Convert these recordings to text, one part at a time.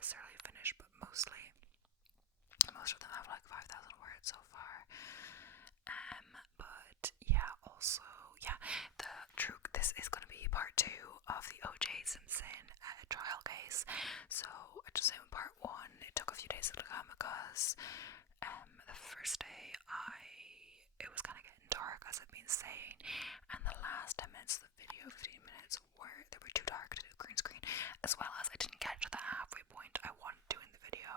necessarily finished, but most of them have like 5,000 words so far. But yeah, also, yeah, this is going to be part 2 of the O.J. Simpson trial case. So I just say in part 1, it took a few days to come because the first day it was kind of getting dark, as I've been saying, and the last 10 minutes of the video, 15 minutes, they were too dark to do green screen, as well as I didn't get to the halfway point I wanted doing the video.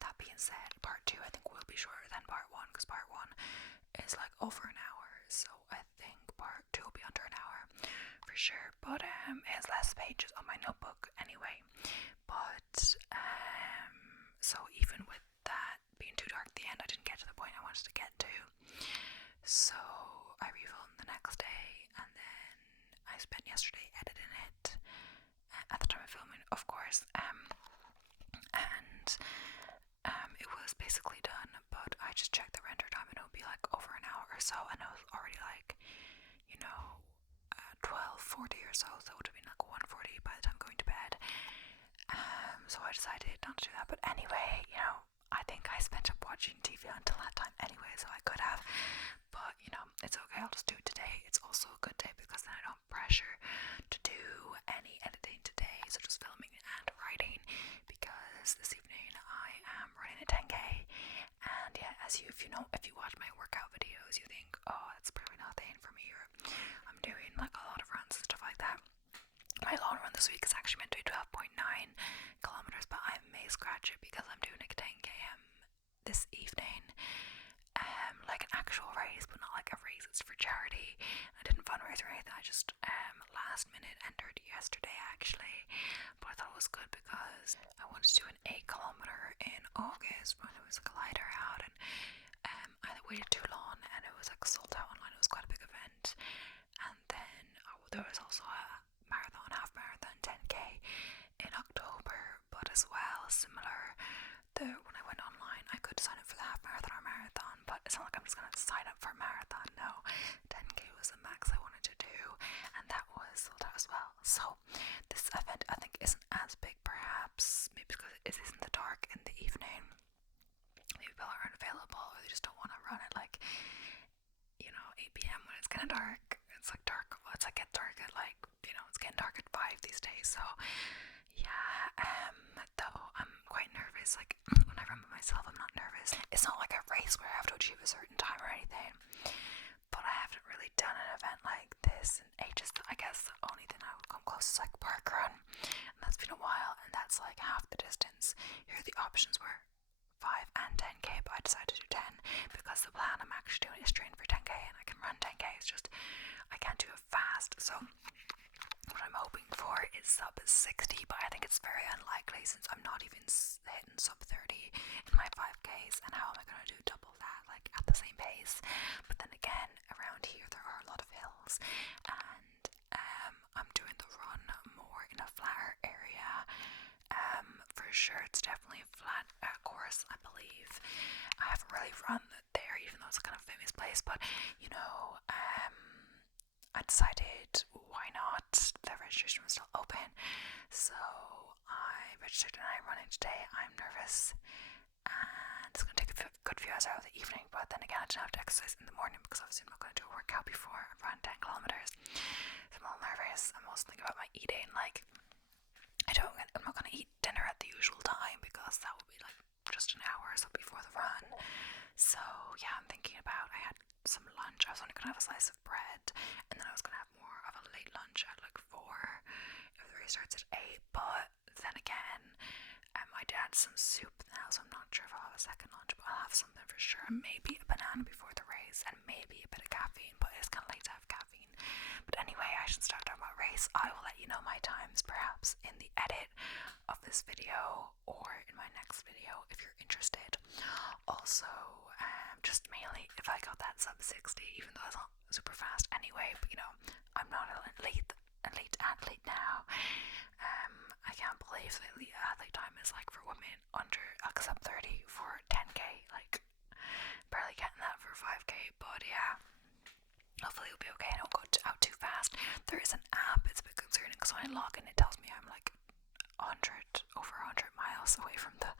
That being said, part 2 I think will be shorter than part 1, because part 1 is like over an hour, so I think part 2 will be under an hour for sure, but it has less pages on my notebook anyway. But so even with that being too dark at the end, I didn't get to the point I wanted to get to, so I refilmed the next day, and then I spent yesterday editing it at the time of filming, of course, and it was basically done, but I just checked the render time and it would be like over an hour or so, and it was already like, 12:40 or so, so it would have been like 1:40 by the time going to bed. So I decided not to do that, but anyway, I think I spent up watching TV until that time anyway, so I could have, but it's okay, I'll just do it today. It's also a good day because then I don't pressure to do any editing today, so just filming and writing, because this evening I am running a 10k, and yeah, if you watch my workout videos, you think, oh, it's probably nothing for me, or I'm doing like a lot of runs and stuff like that. My long run this week is actually meant to be 12.9 kilometers, but I may scratch it because I'm doing a 10km this evening, like an actual race, but not like a race, it's for charity. I didn't fundraise or anything, I just last minute entered yesterday actually, but I thought it was good because I wanted to do an 8km in August when it was like a lighter out, and I waited too long and it was like sold out online. It was quite a big event, and then there was also a marathon, half marathon, 10k in October, but as well, similar, when I went online I could sign up for the half marathon or marathon, but it's not like I'm just going to sign up for a marathon. No, 10k was the max I wanted to do, and that was sold out as well. So this event I think isn't as big, perhaps maybe because it is in the dark in the evening. Maybe people aren't available, or they just don't want to run it like 8 p.m. when it's kind of dark. It's like dark, well, it's like get dark at like, it's getting dark at 5 these days, so yeah. Though I'm quite nervous, like when I run by myself I'm not nervous. It's not like a race where I have to achieve a certain time or anything, but I haven't really done an event like this in ages. I guess the only thing I would come close is like park run, and that's been a while, and that's like half the distance. Here the options were 5 and 10k, but I decided to do 10 because the plan I'm actually doing is train for 10k, and I can run 10k, it's just I can't do it fast. So what I'm hoping for is sub 60, but I think it's very unlikely since I'm not even hitting sub 30 in my 5ks, and how am I going to do double that like at the same pace? But then again, around here there are a lot of hills, and I'm doing the run more in a flatter area. For sure it's definitely a flat course, I believe. I haven't really run there, even though it's a kind of famous place, but I decided why not. The registration was still open, so I registered and I'm running today. I'm nervous and it's going to take a good few hours out of the evening, but then again I didn't have to exercise in the morning because obviously I'm not going to do a workout before I run 10 kilometers. So I'm a little nervous. I'm also thinking about my eating, like I'm not going to eat dinner at the usual time because that would be like just an hour or so before the run. So yeah, I'm thinking about, I had some lunch, I was only going to have a slice of bread, and then I was going to have more of a late lunch at like 4 if the race starts at 8, but then again, I did add some soup now, so I'm not sure if I'll have a second lunch, but I'll have something for sure, maybe a banana before the race, and maybe a bit of caffeine, but it's kind of late to have caffeine. But anyway, I should start talking about race. I will let you know my times perhaps in the edit of this video or in my next video if you're interested. Also, just mainly if I got that sub 60, even though it's not super fast anyway, but I'm not an elite athlete now. I can't believe the elite athlete time is like for women under sub 30 for 10k, like barely getting that for 5k, but yeah, hopefully it'll be okay and it won't go out too fast. There is an app, it's a bit concerning because when I log in it tells me I'm like over 100 miles miles away from the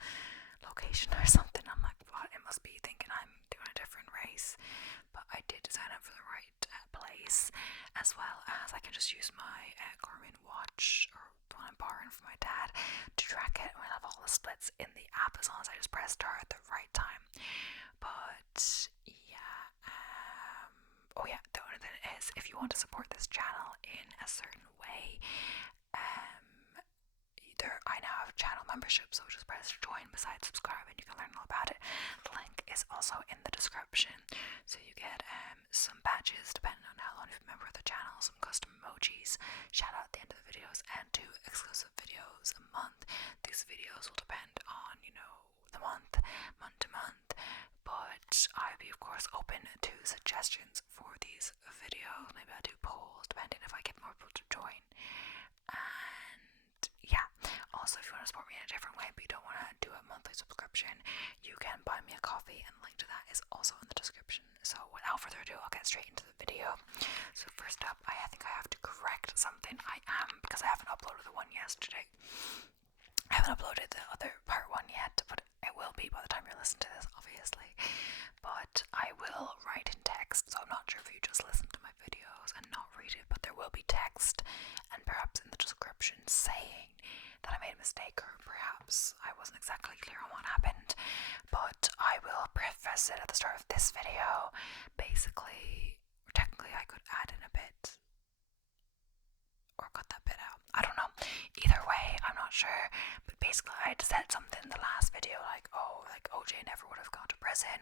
location or something. I'm like, what? It must be thinking I'm doing a different race. But I did sign up for the right place, as well as I can just use my Garmin watch, or the one I'm borrowing from my dad, to track it. And we'll have all the splits in the app as long as I just press start at the right time. But yeah, oh yeah, the only thing is, if you want to support this channel in a certain way, I now have channel membership, so just press join beside subscribe and you can learn all about it. The link is also in the description, so you get some badges depending on how long you've been a member of the channel, some custom emojis, shout out at the end of the videos, and 2 exclusive videos a month. These videos will depend on, the month to month, but I'll be of course open to suggestions for these videos. Maybe I'll do polls depending if I get more people to join. And yeah, also if you want to support me in a different way but you don't want to do a monthly subscription, you can buy me a coffee, and the link to that is also in the description. So without further ado, I'll get straight into the video. So first up, I think I have to correct something. Because I haven't uploaded the one yesterday. I haven't uploaded the other part 1 yet, but it will be by the time you listen to this, obviously. But I will write in text, so I'm not sure if you just listen to my videos and not read it, but there will be text, and perhaps in the description saying that I made a mistake, or perhaps I wasn't exactly clear on what happened. But I will preface it at the start of this video. Basically, technically I could add in a bit, or cut that bit out. I don't know. Either way, I'm not sure. But basically, I had said something in the last video, like OJ never would have gone to prison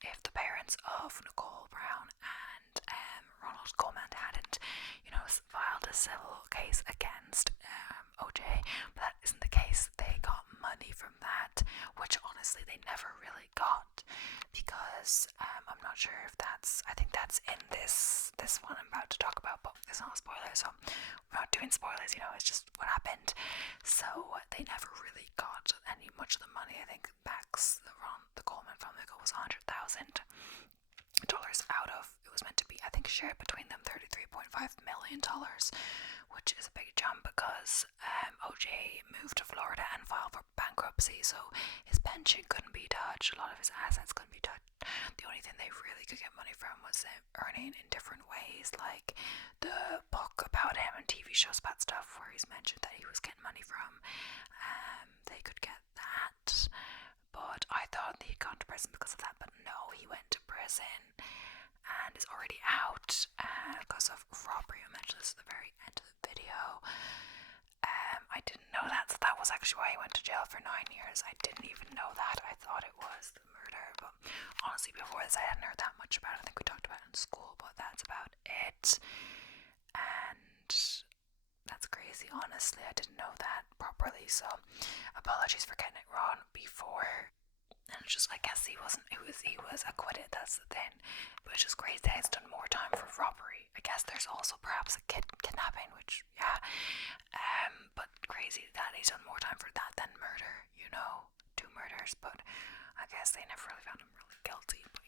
if the parents of Nicole Brown and Ronald Coleman hadn't, filed a civil case against OJ. But that isn't the case. They got money from that, which honestly they never really got, because I'm not sure if I think that's in this one I'm about to talk about, but it's not a spoiler, so we're not doing spoilers, it's just what happened. So they never really got much of the money. I think Max, the Coleman family, was $100,000 out of, it was meant to be, I think, shared between them $33.5 million, which is a big jump because OJ moved to Florida and filed for bankruptcy, so his pension couldn't be touched, a lot of his assets couldn't be touched. The only thing they really could get money from was earning in different ways, like the book about him and TV shows about stuff where he's mentioned that he was getting money from. They could get that, but I thought he'd gone to prison because of that, but no, he went to prison and is already out because of robbery. I mentioned this at the very end of the video. I didn't know that, so that was actually why he went to jail for 9 years. I didn't even know that. I thought it was the murder, but honestly before this I hadn't heard that much about it. I think we talked about it in school, but that's about it. And that's crazy, honestly. I didn't know that properly, so apologies for getting it wrong before. And it's just, I guess he was acquitted, that's the thing. But it's just crazy that he's done more time for robbery. I guess there's also perhaps a kidnapping, which, yeah. But crazy that he's done more time for that than murder, 2 murders. But I guess they never really found him really guilty, but,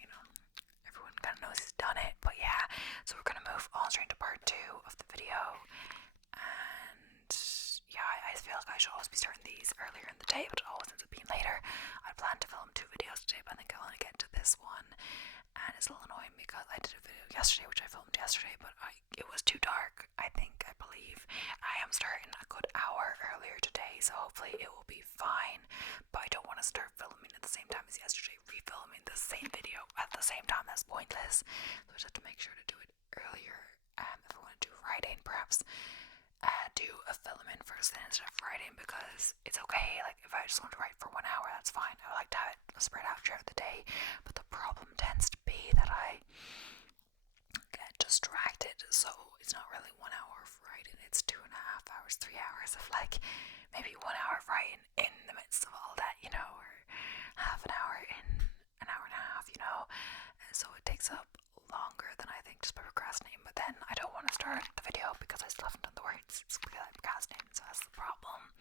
everyone kind of knows he's done it. But yeah, so we're going to move on straight to part 2 of the video. And yeah, I feel like I should always be starting these earlier in the day, but it always ends up being later. I planned to film 2 videos today, but I think I'll only get to this one. And it's a little annoying because I did a video yesterday, which I filmed yesterday, but it was too dark, I believe. I am starting a good hour earlier today, so hopefully it will be fine. But I don't want to start filming at the same time as yesterday, refilming the same video at the same time. That's pointless. So I just have to make sure to do it earlier. If I want to do writing, perhaps do a filming first then instead of writing, because it's okay, like if I just want to write for 1 hour, that's fine. I like to have it spread out throughout the day, but the problem tends to be that I get distracted, so it's not really 1 hour of writing, it's 2.5 hours, 3 hours of maybe 1 hour of writing in the midst of all that, or half an hour in an hour and a half, and so it takes up longer than I think just by procrastinating. But then I don't want to start the video because I still haven't done the words. It's because I'm procrastinating, so that's the problem.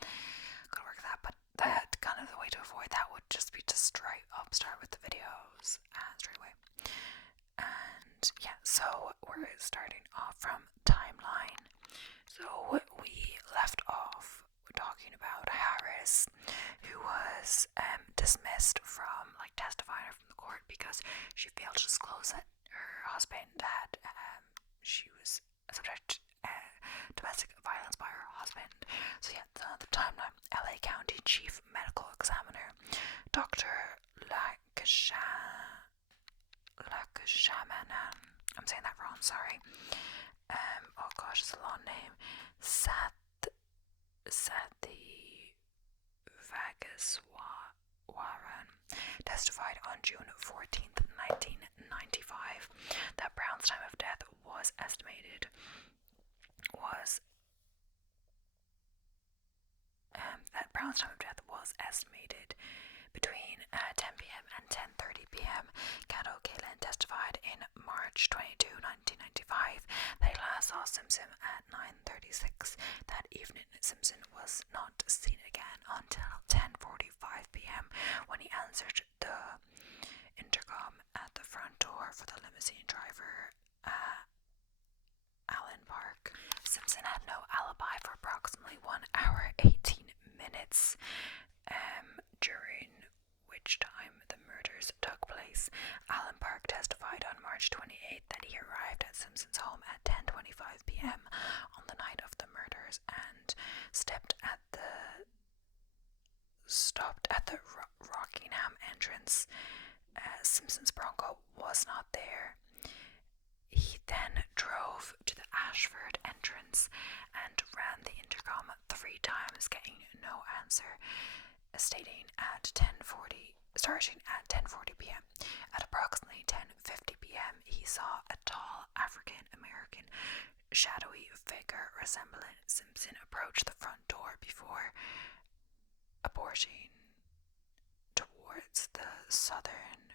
Gotta work that, but that kind of the way to avoid that would just be to start with the videos straight away. And yeah, so we're starting off from timeline. So we left off talking about Harris, who was dismissed from testifying from the court because she failed to disclose that her husband had she was subject to domestic violence by her husband. So yeah, the timeline. LA County Chief Medical Examiner Dr. Lakshmanan, I'm saying that wrong, sorry. Oh gosh, it's a long name. Sathi Vagaswaran testified on June 14th, 1995 that Brown's time of death was estimated between 10 p.m. and 10:30 p.m. Cato Kalin testified in March 22, 1995 that he last saw Simpson at 9:36 that evening. Simpson was not seen again until 10:45 p.m. when he answered the intercom at the front door for the limousine driver, Alan Park. Simpson had no alibi for approximately 1 hour 18 minutes, during which time the murders took place. Alan Park testified on March 28th that he arrived at Simpson's home at 10:25 p.m. on the night of the murders and stopped at the Rockingham entrance. Simpson's Bronco was not there. He then drove to the Ashford entrance and ran the intercom 3 times, getting no answer, starting at 10:40 p.m. At approximately 10:50 p.m., he saw a tall African American shadowy figure resembling Simpson approach the front door before aborting towards the southern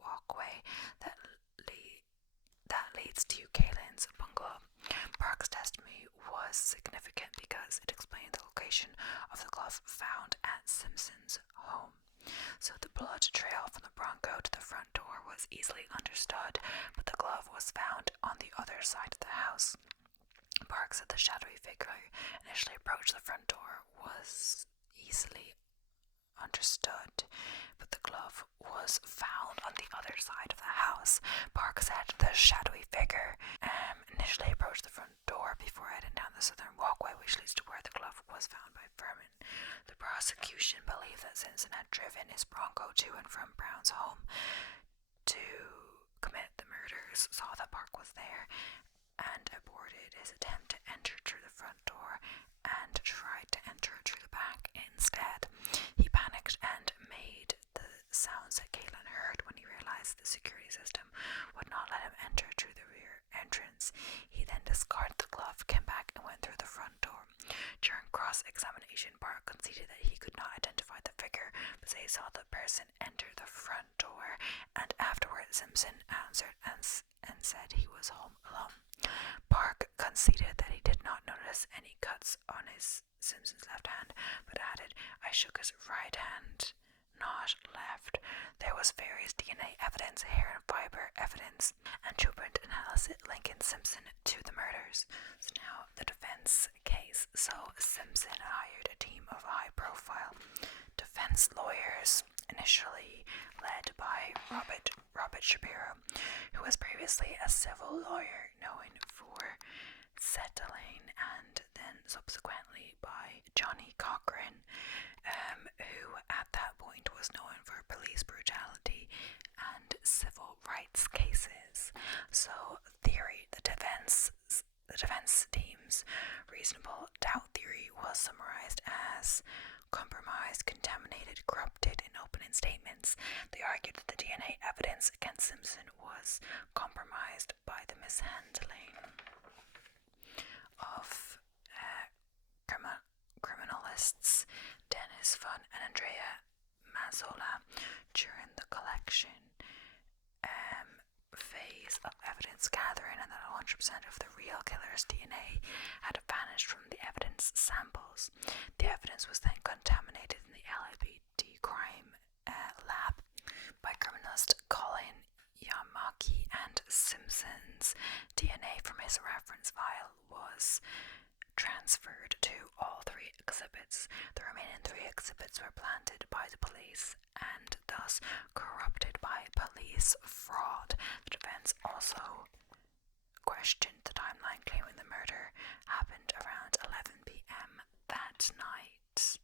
walkway that leads to Kalin's bungalow. Park's testimony was significant because it explained the location of the glove found at Simpson's home. So the blood trail from the Bronco to the front door was easily understood, but the glove was found on the other side of the house. Park said the shadowy figure initially approached the front door was easily understood, but the glove was found on the other side of the house. Park said the shadowy figure initially approached the front door before heading down the southern walkway, which leads to where the glove was found by Furman. The prosecution believed that Simpson had driven his Bronco to and from Brown's home to commit the murders, saw that Park was there, and aborted his attempt to enter through the front door and tried to enter through the back instead. He panicked and made the sounds that Kalin heard when he realized the security system would not let him enter through the rear entrance. He then discarded the glove, came back, and went through the front door. During cross-examination, Park conceded that he could not identify the figure, but he saw the person enter the front door, and afterwards Simpson answered and said he was home alone. Park conceded that he did not notice any cuts on Simpson's left hand, but added, "I shook his right hand, not left. There was various DNA evidence, hair and fiber evidence, and fingerprint analysis linking Simpson to the murders." So now the defense case. So Simpson hired a team of high-profile defense lawyers, initially led by Robert Shapiro, who was previously a civil lawyer known for settling, and then subsequently by Johnny Cochran, who at that point was known for police brutality and civil rights cases. So the defense team's reasonable doubt theory was summarized as compromised, contaminated, corrupted in opening statements. They argued that the DNA evidence against Simpson was compromised by the mishandling of criminalists Dennis Fun and Andrea Mazzola during the collection phase of evidence gathering, and that 100% of the real killer's DNA had vanished from the evidence samples. The evidence was then contaminated in the LAPD crime lab by criminalist Colin Yamaki, and Simpson's DNA from his reference file was transferred to all 3 exhibits. The remaining 3 exhibits were planted by the police and thus corrupted by police fraud. The defense also questioned the timeline, claiming the murder happened around 11 p.m. that night.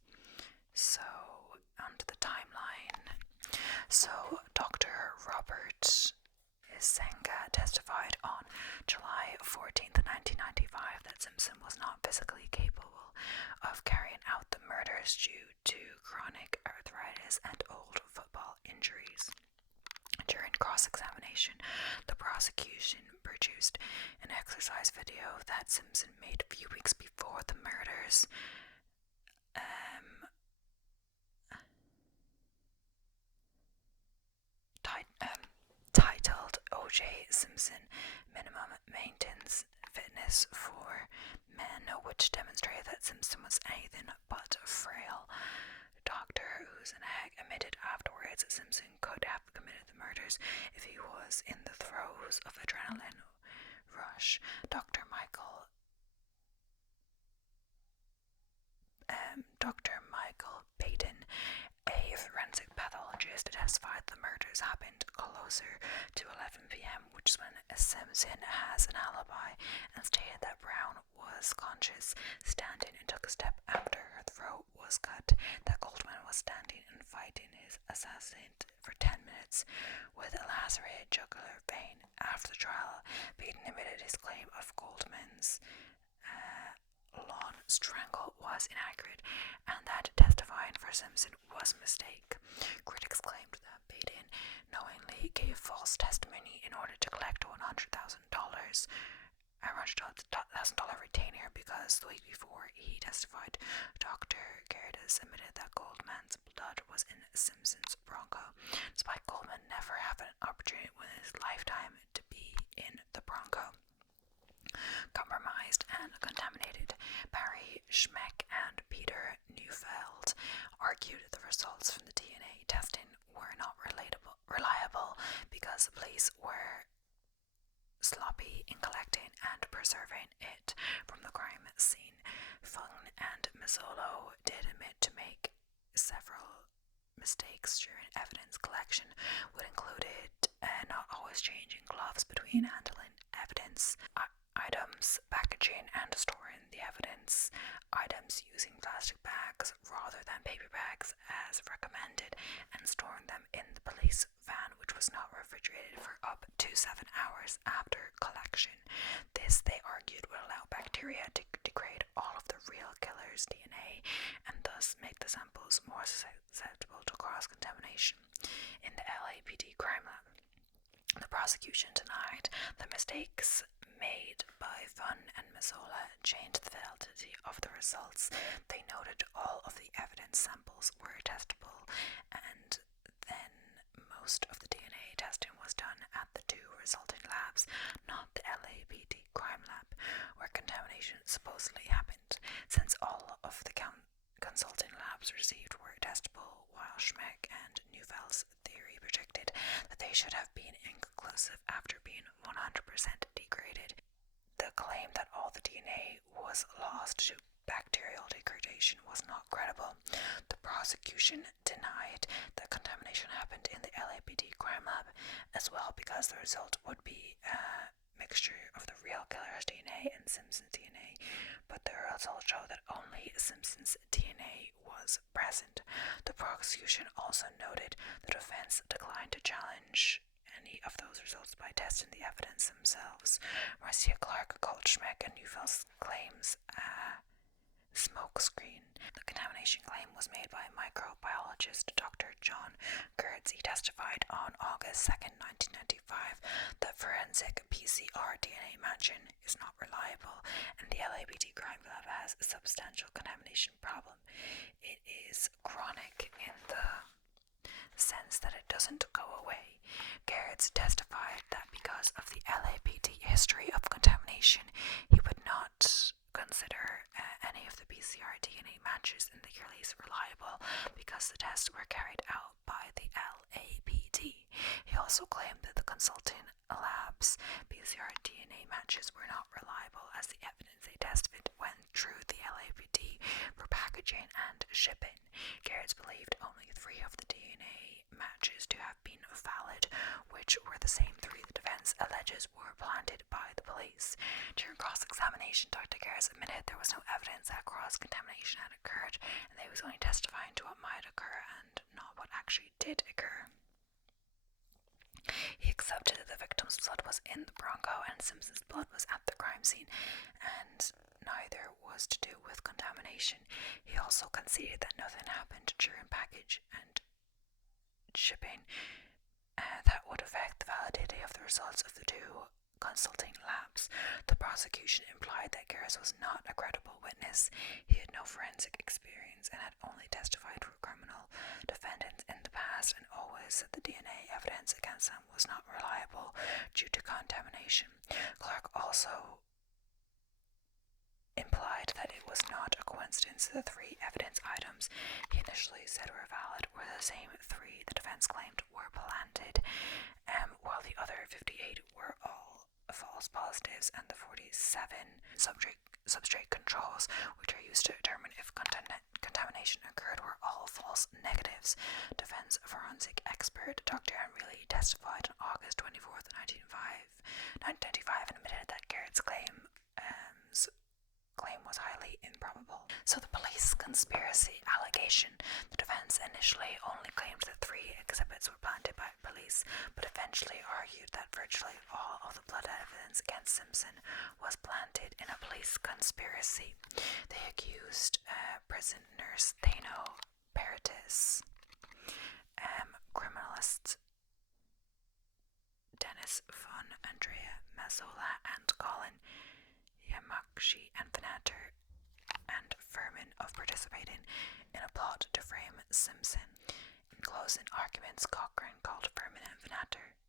So, onto the timeline. So, Dr. Robert Senga testified on July 14th, 1995 that Simpson was not physically capable of carrying out the murders due to chronic arthritis and old football injuries. During cross-examination, the prosecution produced an exercise video that Simpson made a few weeks before the murders. Titled O.J. Simpson Minimum Maintenance Fitness for Men, which demonstrated that Simpson was anything but frail. Dr. Husenegg admitted afterwards that Simpson could have committed the murders if he was in the throes of adrenaline rush. Dr. Michael Payton, a forensic pathologist, testified the murders happened closer to 11 p.m., which is when Simpson has an alibi, and stated that Brown was conscious, standing, and took a step after her throat was cut, that Goldman was standing and fighting his assailant for 10 minutes with a lacerated jugular vein. After the trial, Payton admitted his claim of Goldman's lawn strangle was inaccurate, and that testifying for Simpson was a mistake. Critics claimed that Payton knowingly gave false testimony in order to collect $100,000 retainer because the week before he testified, Dr. Gerdes admitted that Goldman's blood was in Simpson's Bronco, despite Goldman never having an opportunity in his lifetime to be in the Bronco. Compromised and contaminated, Barry Schmeck and Peter Neufeld argued the results from the DNA testing were not reliable because the police were sloppy in collecting and preserving it from the crime scene. Fung and Mazzolo did admit to make several mistakes during evidence collection, which included not always changing gloves between handling evidence items, packaging and storing the evidence items using plastic bags rather than paper bags as recommended, and storing them in the police van, which was not refrigerated for up to 7 hours after collection. This, they argued, would allow bacteria to degrade all of the real killer's DNA and thus make the samples more susceptible to cross-contamination. In the LAPD crime lab, the prosecution denied the mistakes made by Fun and Mazzola changed the validity of the results. They noted all of the evidence samples were testable, and then most of the DNA testing was done at the 2 resulting labs, not the LAPD crime lab, where contamination supposedly happened, since all of the consulting labs received were testable, while Schmeck and Neufeld's theory projected that they should have been inconclusive after being 100% degraded. The claim that all the DNA was lost to bacterial degradation was not credible. The prosecution denied that contamination happened in the LAPD crime lab as well, because the result would be a mixture of the real killer's DNA and Simpson's DNA, but the results show that only Simpson's DNA was present. The prosecution also noted the defense declined to challenge any of those results by testing the evidence themselves. Marcia Clark called Schmeck and Neufeld's claims a smokescreen. The contamination claim was made by microbiologist Dr. John Gertz. He testified on August 2nd, 1995, that forensic PCR DNA matching is not reliable, and the LAPD crime lab has a substantial contamination problem. It is chronic in the sense that it doesn't go away. Gertz testified that because of the LAPD history of contamination, he would not consider any of the PCR DNA matches in the release reliable because the tests were carried out by the LAPD. He also claimed that the consulting labs' PCR DNA matches were not reliable as the evidence they tested went through the LAPD for packaging and shipping. Garrett's believed only 3 of the DNA matches to have been valid, which were the same 3 the defense alleges were planted by the police. During cross-examination, Dr. Garrett admitted there was no evidence that cross-contamination had occurred, and they was only testifying to what might occur and not what actually did occur. He accepted that the victim's blood was in the Bronco and Simpson's blood was at the crime scene, and neither was to do with contamination. He also conceded that nothing happened during package and shipping that would affect the validity of the results of the 2 consulting labs. The prosecution implied that Garrett was not a credible witness. He had no forensic experience and had only testified for criminal defendants in the past, and always said the DNA evidence against him was not reliable due to contamination. Clark also implied that it was not a coincidence that the 3 evidence items he initially said were valid were the same 3 the defense claimed were planted, while the other 58 were all false positives, and the 47 substrate controls, which are used to determine if contamination occurred, were all false negatives. Defense forensic expert Dr. Henry Lee testified on August 24th, 1995 and admitted that Garrett's claim was highly improbable. So the police conspiracy allegation. The defense initially only claimed that 3 exhibits were planted by police, but eventually argued that virtually all of the blood evidence against Simpson was planted in a police conspiracy. They accused prison nurse Thano Peritis, criminalists Dennis Von, Andrea Mazzola, and Colin Yamakshi and Vanater and Furman of participating in a plot to frame Simpson. In closing arguments, Cochran called Furman and Vanater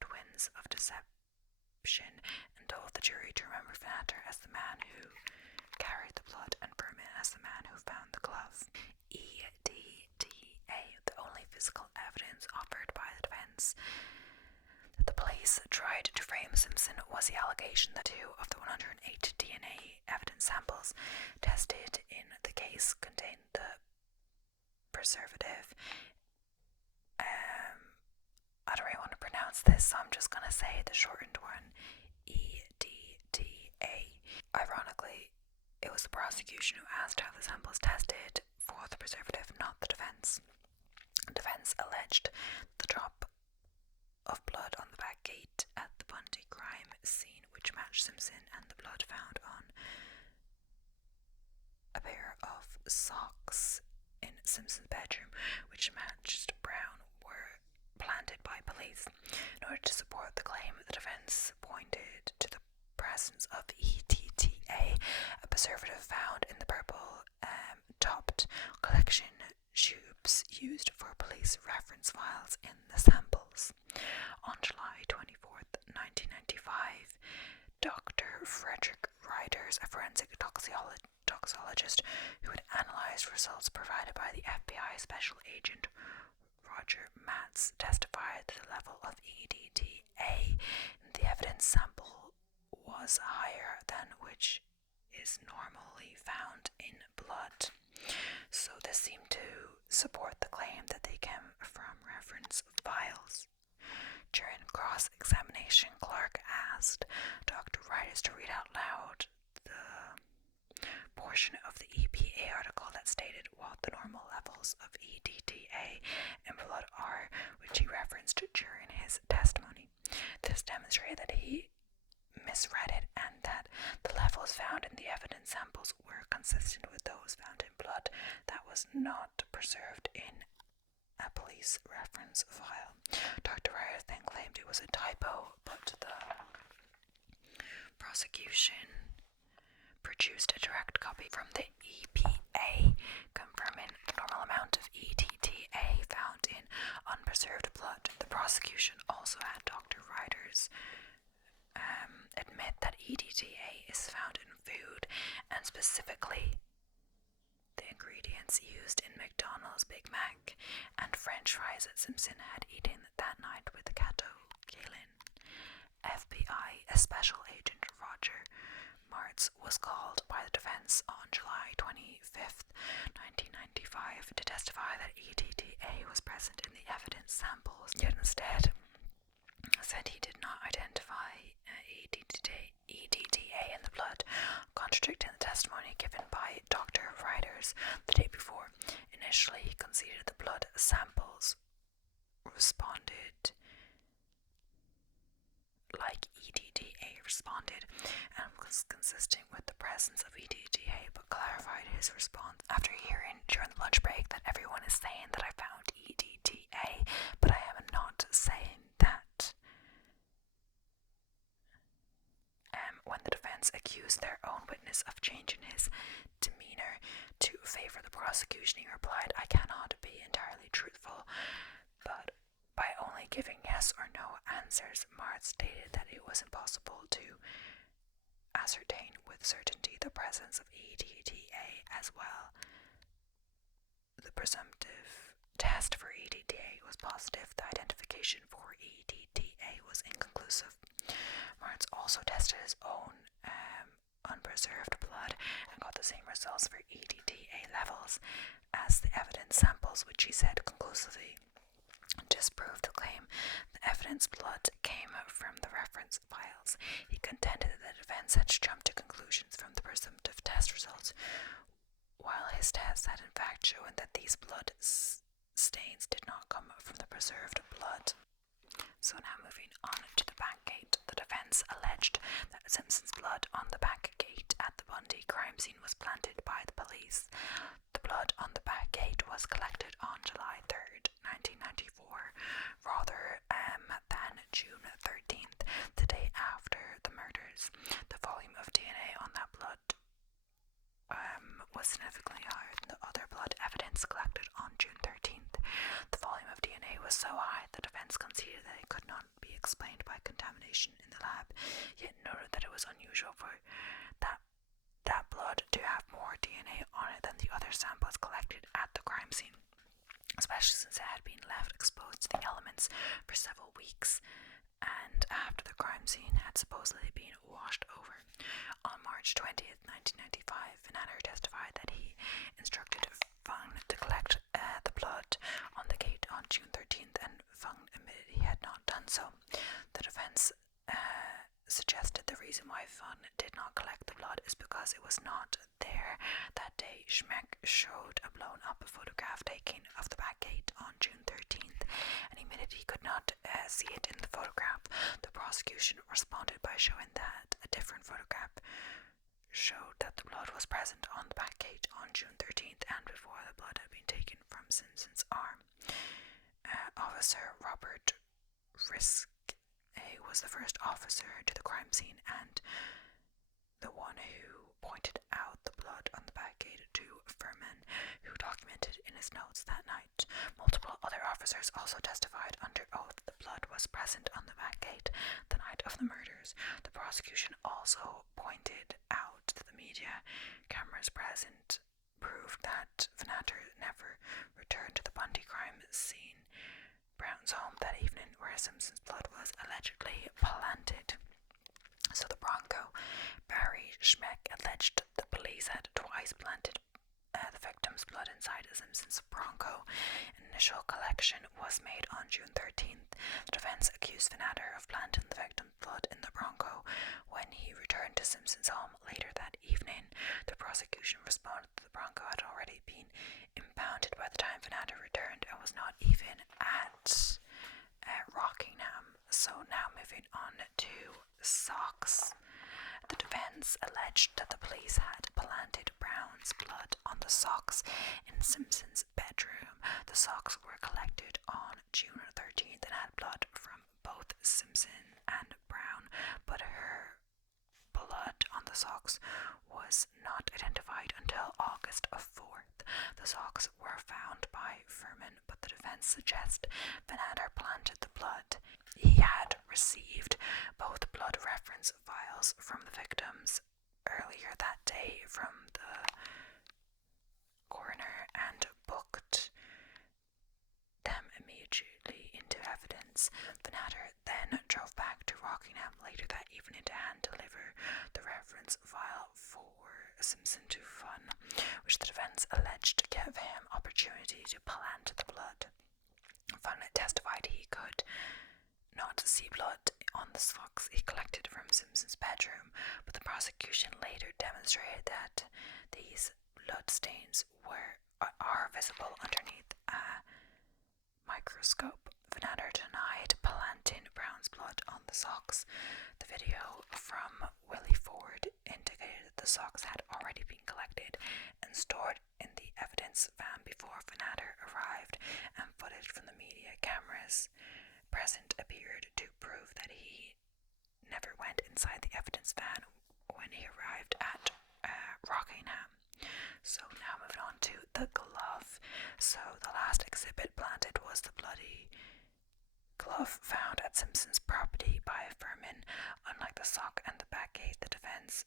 twins of deception and told the jury to remember Vanater as the man who carried the blood and Furman as the man who found the glove. EDTA, the only physical evidence offered by the defense that the police tried to frame Simpson was the allegation that 2 of the 108 DNA evidence samples tested in the case contained the preservative. I don't really want to pronounce this, so I'm just going to say the shortened one, EDTA. Ironically, it was the prosecution who asked to have the samples tested for the preservative, not the defense. The defense alleged the drop of blood on the back gate at the Bundy crime scene, which matched Simpson, and the blood found on a pair of socks in Simpson's bedroom, which matched Brown, were planted by police. In order to support the claim, the defense pointed to the presence of ETTA, a preservative found in the purple topped collection tubes used for police reference files in the samples. On July 24th, 1995, Dr. Frederick Reiters, a forensic toxologist who had analyzed results provided by the FBI Special Agent Roger Matz, testified that the level of EDTA in the evidence sample was higher than which is normally found in blood. So this seemed to support the claim that they came from reference files. During cross-examination, Clark asked Dr. Reiters to read out loud the portion of the EPA article that stated what the normal levels of EDTA in blood are, which he referenced during his testimony. This demonstrated that he misread it and that the levels found in the evidence samples were consistent with those found in blood that was not preserved in a police reference file. Dr. Reiters then claimed it was a typo, but the prosecution produced a direct copy from the EPA confirming the normal amount of EDTA found in unpreserved blood. The prosecution also had Dr. Reiters admit that EDTA is found in food, and specifically the ingredients used in McDonald's Big Mac and French fries that Simpson had eaten that night with Kato Kalin. FBI Special Agent Roger Martz was called by the defence on July 25th, 1995 to testify that EDTA was present in the evidence samples, yet instead said he did not identify EDTA in the blood, contradicting the testimony given by Dr. Reiters the day before. Initially, he conceded the blood samples responded like EDTA responded and was consistent with the presence of EDTA, but clarified his response after hearing during the lunch break that everyone is saying that I found EDTA, but I am not saying that. When the defense accused their own witness of changing his demeanor to favor the prosecution, he replied, I cannot be entirely truthful, but by only giving yes or no answers, Martz stated that it was impossible to ascertain with certainty the presence of EDTA as well. The presumptive test for EDTA was positive. The identification for EDTA was inconclusive. Martz also tested his own unpreserved blood and got the same results for EDTA levels as the evidence samples, which he said conclusively disproved the claim. The evidence blood came from the reference files. He contended that the defense had jumped to conclusions from the presumptive test results, while his tests had in fact shown that these blood stains did not come from the preserved blood. So now moving on to the back gate. The defense alleged that Simpson's blood on the back gate at the Bundy crime scene was planted by the police. The blood on the back gate was collected on July 3rd, 1994, rather than June 13th, the day after the murders. The volume of DNA on that blood was significantly higher than the other blood evidence collected on June 13th. The volume of DNA was so high the defense conceded that it could not be explained by contamination in the lab, yet noted that it was unusual for that blood to have more DNA on it than the other samples collected at the crime scene, especially since it had been left exposed to the elements for several weeks and after the crime scene had supposedly been washed over. On March 20th, 1995, Fanatter testified that he instructed Fung to collect the blood on the gate on June 13th, and Fung admitted he had not done so. The defense suggested the reason why Fung did not collect the blood is because it was not there that day. Schmeck showed a blown-up photograph taken of the back gate on June 13th and admitted he could not see it in the photograph. The prosecution responded by showing that a different photograph showed that the blood was present on the back gate on June 13th and before the blood had been taken from Simpson's arm. Officer Robert Risk was the first officer to the crime scene and the one who pointed out the blood on the back gate to Furman, who documented in his notes that night. Multiple other officers also testified under oath the blood was present on the back gate the night of the murders. The prosecution also pointed out to the media cameras present proved that Fanatter never returned to the Bundy crime scene, Brown's home, that evening, where Simpson's blood was allegedly planted. So the Bronco. Barry Schmeck alleged the police had twice planted the victim's blood inside the Simpson's Bronco. An initial collection was made on June 13th. The defense accused Fanatter of planting the victim's blood in the Bronco when he returned to Simpson's home later that evening. The prosecution responded that the Bronco had already been impounded by the time Fanatter returned and was not even at Rockingham. So now moving on to socks. The defense alleged that the police had planted Brown's blood on the socks in Simpson's bedroom. The socks were collected on June 13th and had blood from both Simpson and Brown, but her blood on the socks was not identified until August 4th. The socks were found by Furman, but the defense suggests Fanatter planted the blood. He had received both blood reference files from the victims earlier that day from the coroner and booked them immediately into evidence. Fanatter then drove back to Rockingham later that evening to hand deliver the reference files Simpson to fun, which the defense alleged gave him opportunity to plant the blood. Fun testified he could not see blood on the socks he collected from Simpson's bedroom, but the prosecution later demonstrated that these blood stains are visible underneath a microscope. Fanatter denied planting Brown's blood on the socks. The video from Willie Ford indicated that the socks had already been collected and stored in the evidence van before Fanatter arrived, and footage from the media cameras present appeared to prove that he never went inside the evidence van when he arrived at Rockingham. So now moving on to the glove. So the last exhibit planted was the bloody glove found at Simpson's property by Furman. Unlike the sock and the backgate, the defense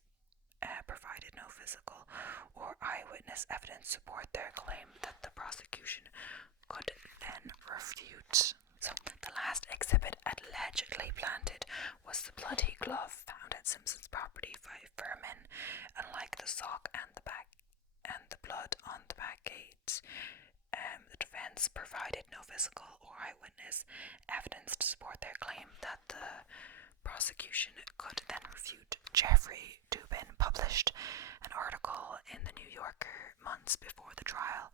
provided no physical or eyewitness evidence to support their claim that the prosecution could then refute. So the last exhibit allegedly planted was the bloody glove found at Simpson's property by Furman. Unlike the sock and the blood on the back gate, the defense provided no physical or eyewitness evidence to support their claim that the prosecution could then refute. Jeffrey Dubin published an article in the New Yorker months before the trial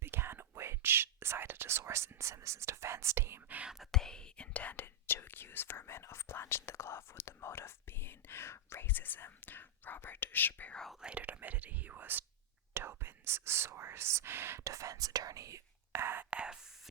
began, which cited a source in Simpson's defense team that they intended to accuse Furman of planting the glove with the motive being racism. Robert Shapiro later admitted he was Tobin's source. Defense attorney F.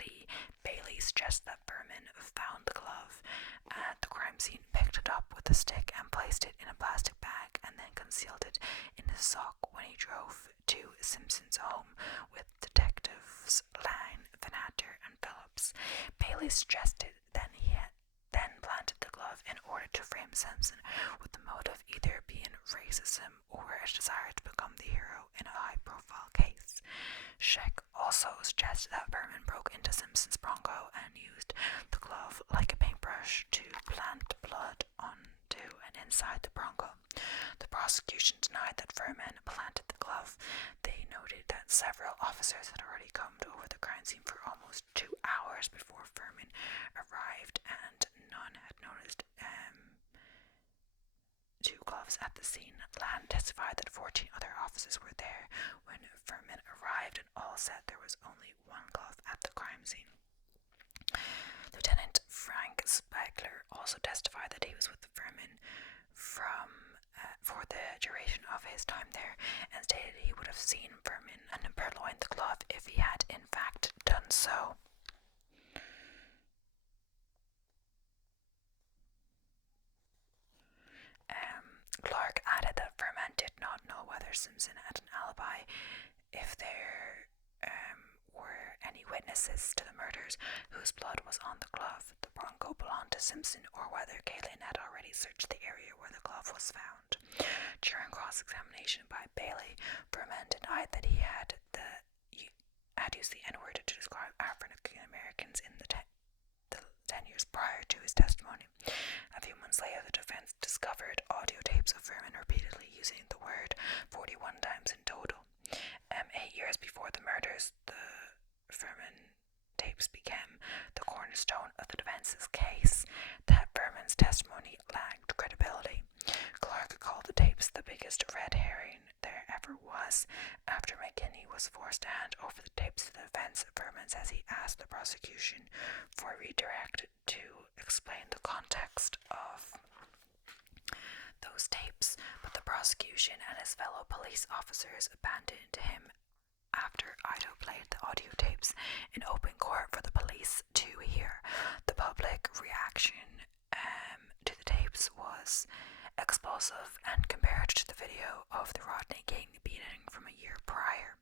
Lee Bailey suggests that Furman found the glove at the crime scene, picked it up with a stick and placed it in a plastic bag, and then concealed it in his sock when he drove to Simpson's home with detectives Lang, Fanatter, and Phillips. Bailey suggested that he had then planted the glove in order to frame Simpson, with the motive either being racism or a desire to become the hero in a high-profile case. Scheck also suggested that Furman broke into Simpson's Bronco and used the glove like a paintbrush to plant blood onto and inside the Bronco. The prosecution denied that Furman planted the glove. They noted that several officers had already combed over the crime scene for almost 2 hours before Furman arrived, and none had noticed two gloves at the scene. Land testified that 14 other officers were there when Furman arrived, and all said there was only one glove at the crime scene. Lieutenant Frank Spegler also testified that he was with Furman for the duration of his time there, and stated he would have seen Furman and purloin the glove if he had in fact done so. Clark added that Furman did not know whether Simpson had an alibi, if there were any witnesses to the murders whose blood was on the glove the Bronco belonged to Simpson, or whether Caitlin had already searched the area where the glove was found. During cross-examination by Bailey, Furman denied that he had used the N-word to describe African Americans in the 10 years prior to his testimony. A few months later, the defense discovered audio tapes of Furman repeatedly using the word 41 times in total. 8 years before the murders, the Furman tapes became the cornerstone of the defense's case. That Furman's testimony lacked credibility. Clark called the tapes the biggest red herring there ever was. After McKinney was forced to hand over the tapes to the defense, Furman says he asked the prosecution for a redirect to explain the context of those tapes, but the prosecution and his fellow police officers abandoned him after Ido played the audio tapes in open court for the police to hear. The public reaction to the tapes was explosive and compared to the video of the Rodney King beating from a year prior.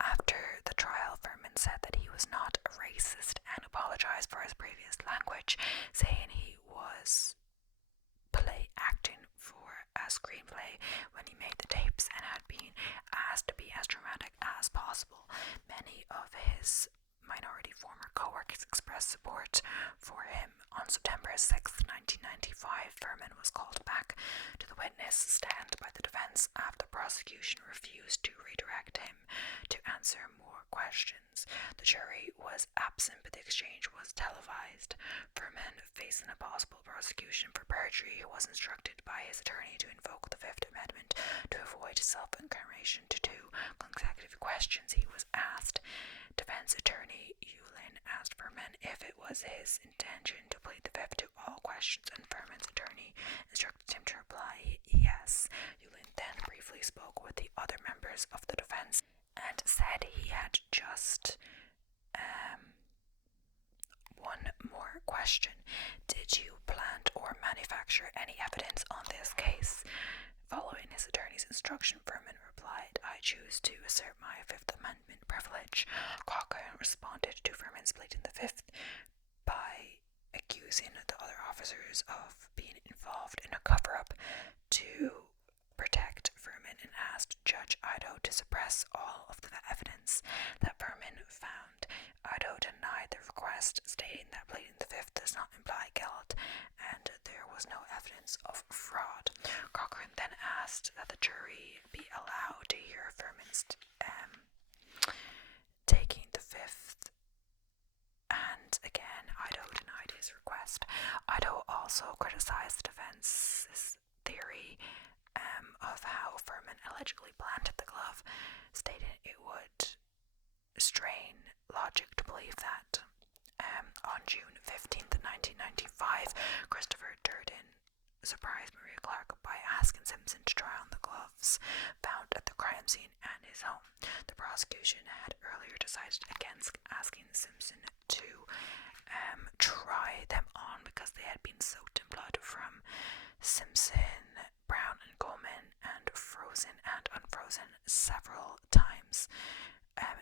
After the trial, Furman said that he was not a racist and apologized for his previous language, saying he was acting for a screenplay when he made the tapes and had been asked to be as dramatic as possible. Many of his minority former co-workers expressed support for him on On September 6, 1995, Furman was called back to the witness stand by the defense after the prosecution refused to redirect him to answer more questions. The jury was absent, but the exchange was televised. Furman, facing a possible prosecution for perjury, was instructed by his attorney to invoke the Fifth Amendment to avoid self-incrimination. To 2 consecutive questions he was asked. Defense attorney Yulin asked Furman if it was his intention to plead the Fifth to all questions, and Furman's attorney instructed him to reply yes. Yulin then briefly spoke with the other members of the defense and said he had just one more question. Did you plant or manufacture any evidence on this case? Following his attorney's instruction, Furman replied, I choose to assert my Fifth Amendment privilege. Cochran responded to Furman's pleading the Fifth by accusing the other officers of being involved in a cover-up to protect Furman and asked Judge Ido to suppress all of the evidence that Furman found. Ido denied the request, stating that pleading the Fifth does not imply guilt and there was no evidence of fraud. Cochran then asked that the jury be allowed to hear Furman's taking the Fifth, and again Ido denied his request. Ido also criticized the defense's theory of how Furman allegedly planted the glove, stating it would strain logic to believe that. On June 15th, 1995, Christopher Durden surprised Maria Clark by asking Simpson to try on the gloves found at the crime scene and his home. The prosecution had earlier decided against asking Simpson to try them on because they had been soaked in blood from Simpson, Brown and Coleman, and frozen and unfrozen several times.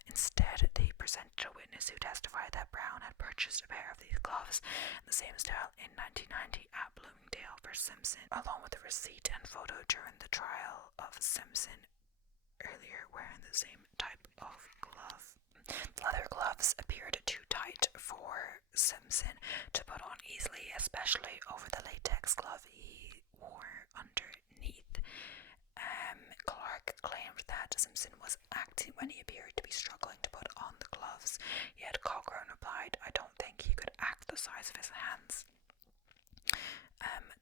Instead, they presented a witness who testified that Brown had purchased a pair of these gloves in the same style in 1990 at Bloomingdale for Simpson, along with a receipt and photo during the trial of Simpson earlier wearing the same type of glove. The leather gloves appeared too tight for Simpson to put on easily, especially over the latex glove he wore underneath. Clark claimed that Simpson was acting when he appeared to be struggling to put on the gloves, yet Cochran replied, I don't think he could act the size of his hands.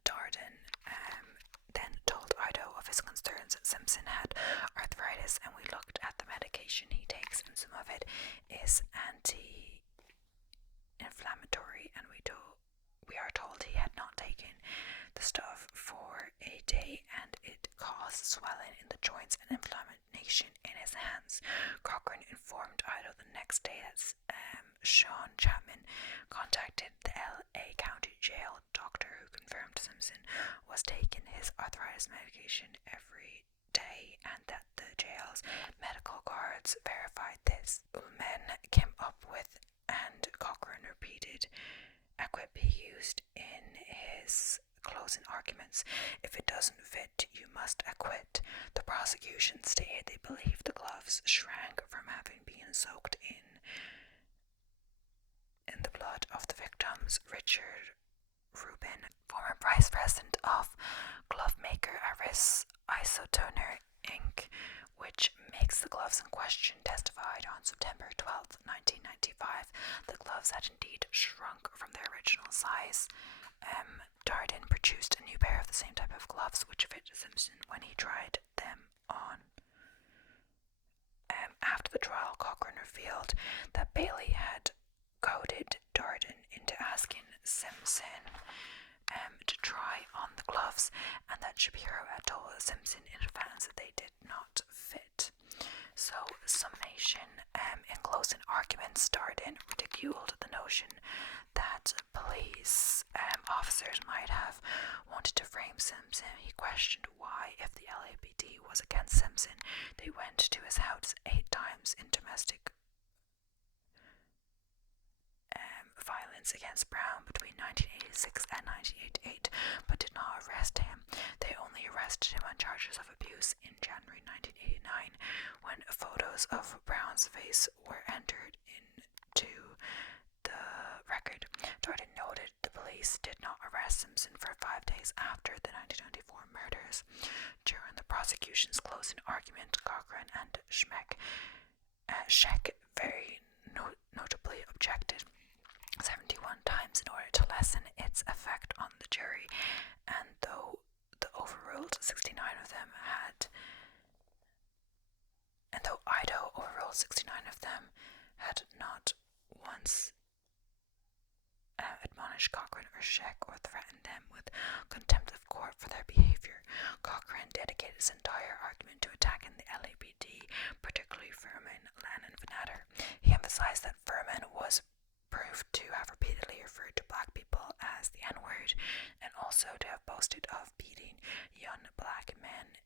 Darden then told Ido of his concerns that Simpson had arthritis, and we looked at the medication he takes, and some of it is anti-inflammatory, and we are told he had not taken the stuff for a day, and it caused swelling in the joints and inflammation in his hands. Cochran informed Ido the next day that Sean Chapman contacted the LA County Jail doctor who confirmed Simpson was taking his arthritis medication every day and that the jail's medical cards verified this. Men came up with, and Cochran repeated, equip he used in his closing arguments. If it doesn't fit, you must acquit. The prosecution stated they believed the gloves shrank from having been soaked in the blood of the victims. Richard Rubin, former vice president of glove maker Aris Isotoner Inc., which makes the gloves in question, testified on September 12, 1995. The gloves had indeed shrunk from their original size. Darden produced a new pair of the same type of gloves which fit Simpson when he tried them on. After the trial, Cochran revealed that Bailey had goaded Darden into asking Simpson to try on the gloves, and that Shapiro had told Simpson in advance that they did not fit. So, summation, in closing arguments, Darden ridiculed the notion that police officers might have wanted to frame Simpson. He questioned why, if the LAPD was against Simpson, they went to his house 8 times in domestic violence against Brown between 1986 and 1988, but did not arrest him. They only arrested him on charges of abuse in January 1989, when photos of Brown's face were entered into the record. Darden noted the police police did not arrest Simpson for 5 days after the 1994 murders. During the prosecution's closing argument, Cochran and Scheck very notably objected 71 times in order to lessen its effect on the jury, and though the overruled 69 of them Idaho overruled 69 of them had not once admonished Cochran or Scheck or threatened them with contempt of court for their behavior. Cochran dedicated his entire argument to attacking the LAPD, particularly Furman, Lan, and Venator. He emphasized that Furman was proved to have repeatedly referred to black people as the N-word, and also to have boasted of beating young black men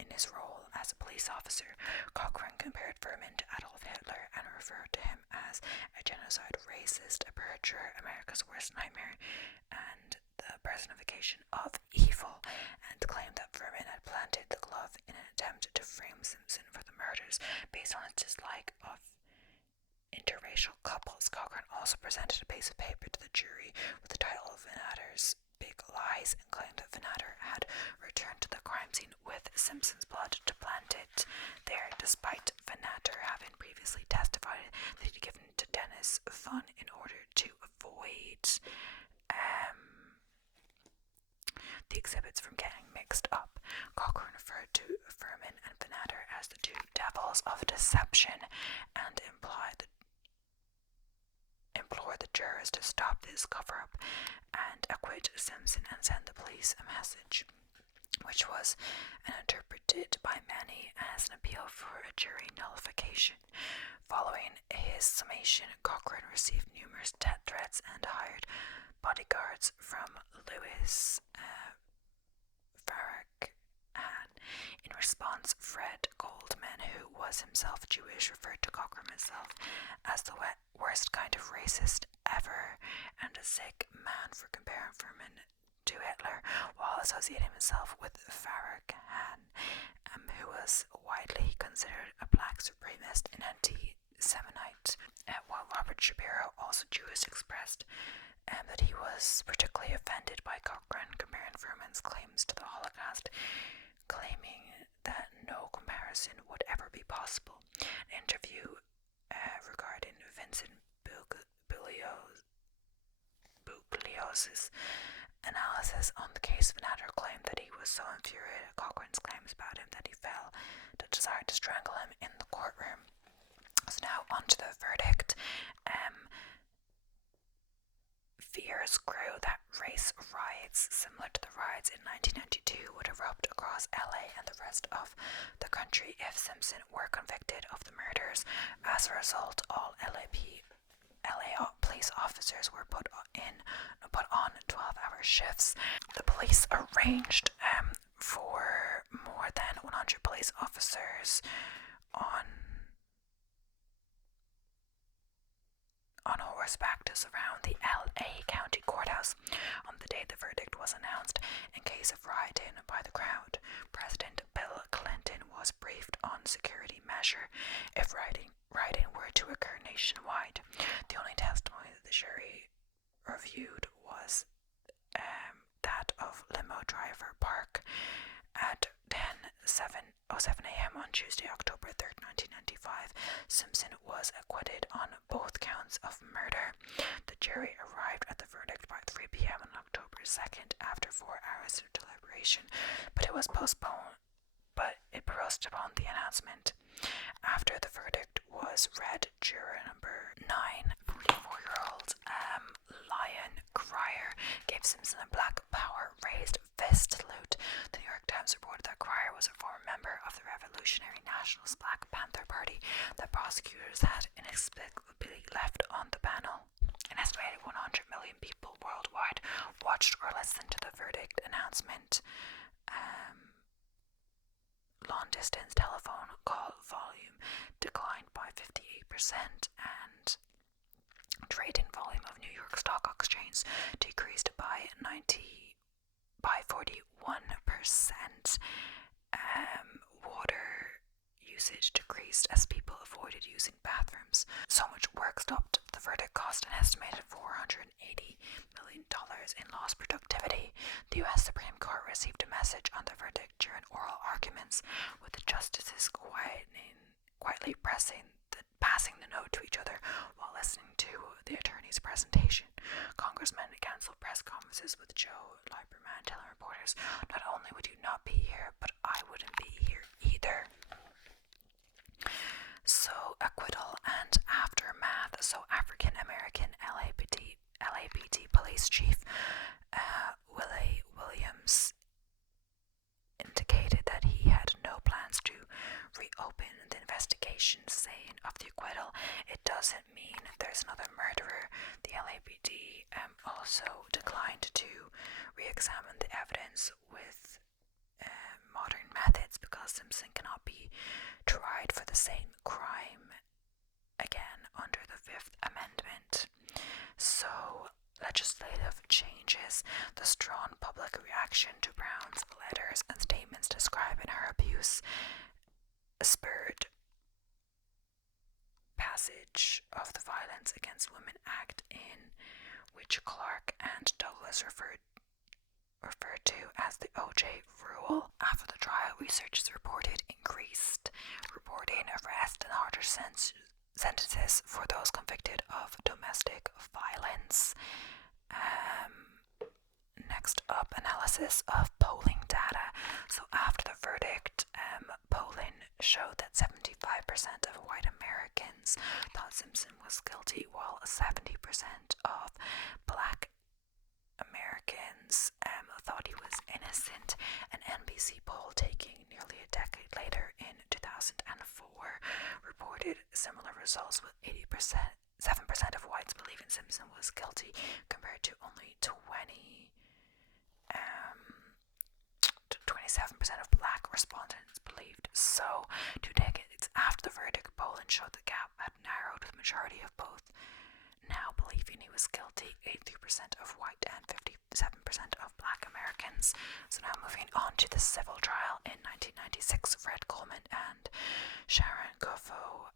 in his role as a police officer. Cochran compared Furman to Adolf Hitler and referred to him as a genocide racist, a perjurer, America's worst nightmare, and the personification of evil, and claimed that Furman had planted the glove in an attempt to frame Simpson for the murders based on his dislike of interracial couples. Cochran also presented a piece of paper to the jury with the title of Venator's Big Lies, and claimed that Venator had returned to the crime scene with Simpson's blood to plant it there, despite Venator having previously testified that he'd given it to Dennis Fun in order to avoid the exhibits from getting mixed up. Cochran referred to Furman and Venator as the two devils of deception, and implored the jurors to stop this cover-up and acquit Simpson and send the police a message, which was interpreted by many as an appeal for a jury nullification. Following his summation, Cochran received numerous death threats and hired bodyguards from Louis Farrakhan. In response, Fred Goldman, who was himself Jewish, referred to Cochran himself as the worst kind of racist ever and a sick man for comparing Furman to Hitler, while associating himself with Farrakhan, who was widely considered a black supremacist and anti-Semitite. While Robert Shapiro, also Jewish, expressed that he was particularly offended by Cochran comparing Furman's claims to the Holocaust, claiming that no comparison would ever be possible. An interview regarding Vincent Buglio's analysis on the case, Venator claimed that he was so infuriated at Cochran's claims about him that he felt the desire to strangle him in the courtroom. So now on to the verdict. Fears grew that race riots similar to the riots in 1992 would erupt across LA and the rest of the country if Simpson were convicted of the murders. As a result, all LA police officers were put on 12-hour shifts. The police arranged for more than 100 police officers on horseback to surround the LA County Courthouse on the day the verdict was announced in case of rioting by the crowd. President Bill Clinton was briefed on security measure if rioting were to occur nationwide. The only testimony that the jury reviewed was that of limo driver Park. At 10:07 a.m. on Tuesday, October 3rd, 1995, Simpson was acquitted on both counts of murder. The jury arrived at the verdict by 3 p.m. on October 2nd after 4 hours of deliberation, but it postponed the announcement. After the verdict was read, juror number 9, 44-year-old Lion Cryer, gave Simpson a Black Power raised fist salute. The New York Times reported that Cryer was a former member of the Revolutionary Nationalist Black Panther Party that prosecutors had inexplicably left on the panel. An estimated 100 million people worldwide watched or listened to the verdict announcement. Long-distance telephone call volume declined by 58%, and trading volume of New York Stock Exchange decreased by 41%. Water usage decreased as people avoided using bathrooms. So much work stopped. The verdict cost an estimated $480 million justices quietly passing the note to each other while listening to the attorney's presentation. Congressmen canceled press conferences with Joe Lieberman, telling reporters, "Not only would you not be here, but I wouldn't be here either." So, acquittal and aftermath. So, African American LAPD police chief Willie Williams indicated that he had no plans to reopen the investigation, saying of the acquittal, "It doesn't mean there's another murderer." The LAPD also declined to re-examine the evidence with modern methods because Simpson cannot be tried for the same crime again under the Fifth Amendment. So, legislative changes. The strong public reaction to Brown's letters and statements describing her abuse spurred passage of the Violence Against Women Act, in which Clark and Douglas referred to as the OJ rule. After the trial, researchers reported increased reporting, arrest, and harder sentences for those convicted of domestic violence. Next up, analysis of polling data. So after the verdict, polling showed that 75% of white Americans thought Simpson was guilty, while 70% of black Americans thought he was innocent. An NBC poll taken nearly a decade later in 2004 reported similar results, with 7% of whites believing Simpson was guilty compared to only 27% of black respondents believed. So, 2 decades after the verdict, polling showed the gap had narrowed, with the majority of both now believing he was guilty, 83% of white and 57% of black Americans. So now moving on to the civil trial in 1996, Fred Coleman and Sharon Goffo,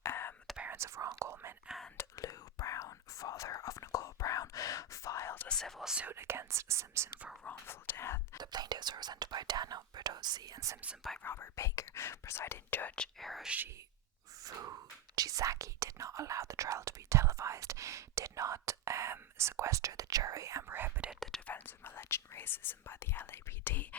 the parents of Ron Coleman and Lou Brown, father of Nicole Brown, filed a civil suit against Simpson for wrongful death. The plaintiffs were represented by Daniel Bertozzi and Simpson by Robert Baker. Presiding Judge Hiroshi Fujisaki did not allow the trial to be televised, did not sequester the jury, and prohibited the defense from alleging racism by the LAPD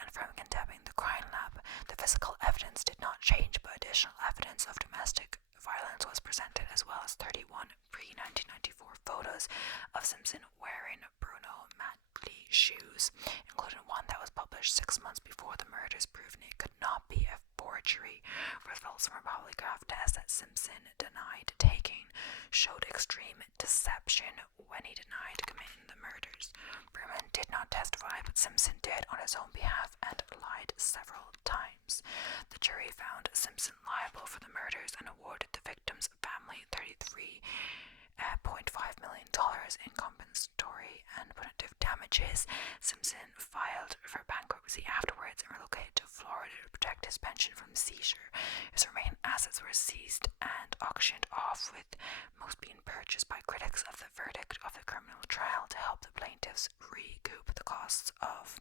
and from condemning the crime lab. The physical evidence did not change, but additional evidence of domestic violence was presented, as well as 31 pre-1994 photos of Simpson wearing Bruno Magli shoes, including one that was published 6 months before the murders, proving it could not be a forgery. Results from a polygraph test that Simpson denied taking showed extreme deception when he denied committing the murders. Berman did not testify, but Simpson did on his own behalf and lied several times. The jury found Simpson liable for the murders and awarded the victim's family $33.5 million in compensatory and punitive damages. Simpson filed for bankruptcy afterwards and relocated to Florida to protect his pension from seizure. His remaining assets were seized and auctioned off, with most being purchased by critics of the verdict of the criminal trial to help the plaintiffs recoup the costs of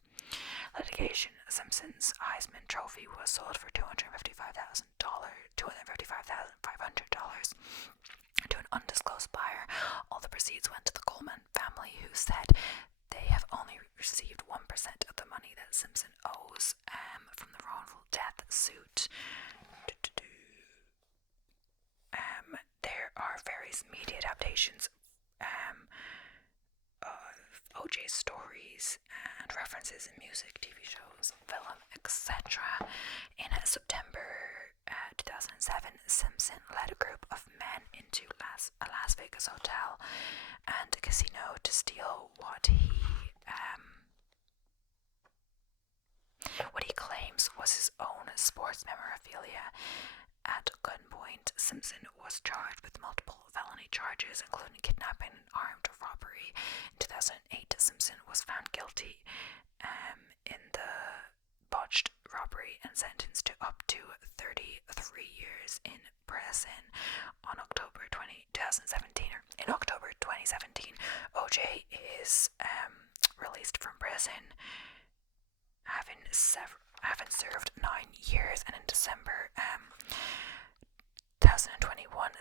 litigation. Simpson's Heisman Trophy was sold for $255,500 to an undisclosed buyer. All the proceeds went to the Coleman family, who said they have only received 1% of the money that Simpson owes from the wrongful death suit. There are various media adaptations of OJ's stories and references in music, TV shows, film, etc. In September 2007, Simpson led a group of men into a Las Vegas hotel and a casino to steal what he claims was his own sports memorabilia. At gunpoint, Simpson was charged with multiple felony charges, including kidnapping and armed robbery. In 2008, Simpson was found guilty in the botched robbery and sentenced to up to 33 years in prison. In October 2017, OJ is released from prison, having served 9 years, and in December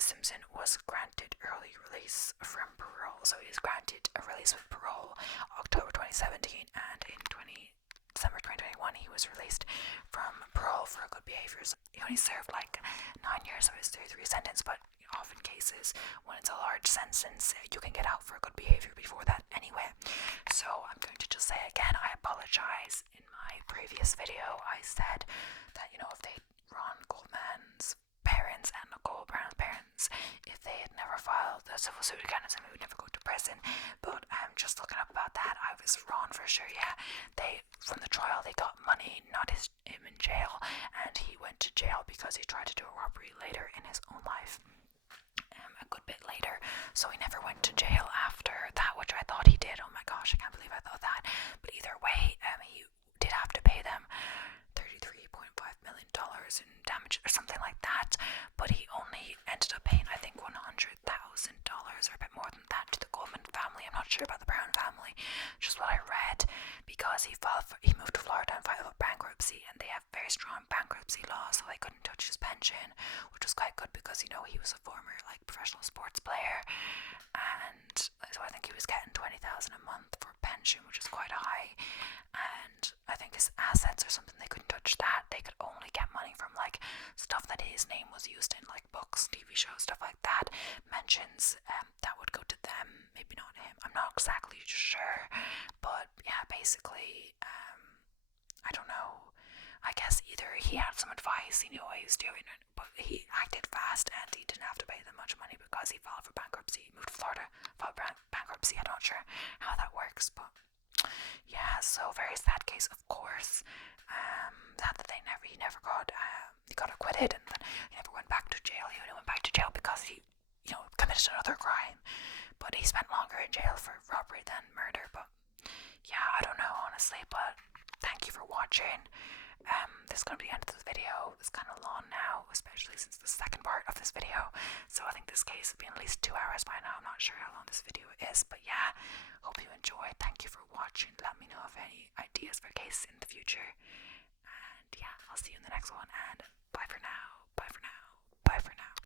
Simpson was granted early release from parole. So he was granted a release with parole October 2017, and in December 2021 he was released from parole for good behaviours. He only served like 9 years of his 33 sentence, but often cases when it's a large sentence you can get out for good behaviour before that anyway. So I'm going to just say again, I apologise. In my previous video I said that, you know, if Ron Goldman's parents and Nicole Brown's parents, if they had never filed a civil suit against him, he would never go to prison. But just looking up about that, I was wrong for sure. Yeah, they, from the trial, they got money, not him in jail, and he went to jail because he tried to do a robbery later in his own life. A good bit later, so he never went to jail after that, which I thought he did. Oh my gosh, I can't believe I thought that. But either way, he did have to pay them $33.5 million in damage or something like that, but he only ended up paying, I think, $100,000 or a bit more than that to the Goldman family. I'm not sure about the Brown family, just what I read, because he moved to Florida and filed for bankruptcy, and they have very strong bankruptcy laws, so they couldn't touch his pension, which was quite good because, you know, he was a former like professional sports player, and so I think he was getting $20,000 a month for pension, which is quite high. And I think his assets or something, they couldn't touch that. They could only get money from like stuff that his name was used in, like books, TV shows, stuff like that. Mentions that would go to them, maybe not him. I'm not exactly sure, but yeah, basically, I don't know. I guess either he had some advice, he knew what he was doing, but he acted fast and he didn't have to pay them much money because he filed for bankruptcy. He moved to Florida, filed bankruptcy. I'm not sure how that works, but yeah, so very sad case, of course. That he never got, he got acquitted, and then he never went back to jail. He only went back to jail because he, you know, committed another crime. But he spent longer in jail for robbery than murder. But yeah, I don't know honestly. But thank you for watching. This is going to be the end of this video. It's kind of long now, especially since the second part of this video. So I think this case has been at least 2 hours by now. I'm not sure how long this video is, but yeah, hope you enjoyed. Thank you for watching. Let me know of any ideas for cases in the future. And yeah, I'll see you in the next one. And bye for now. Bye for now.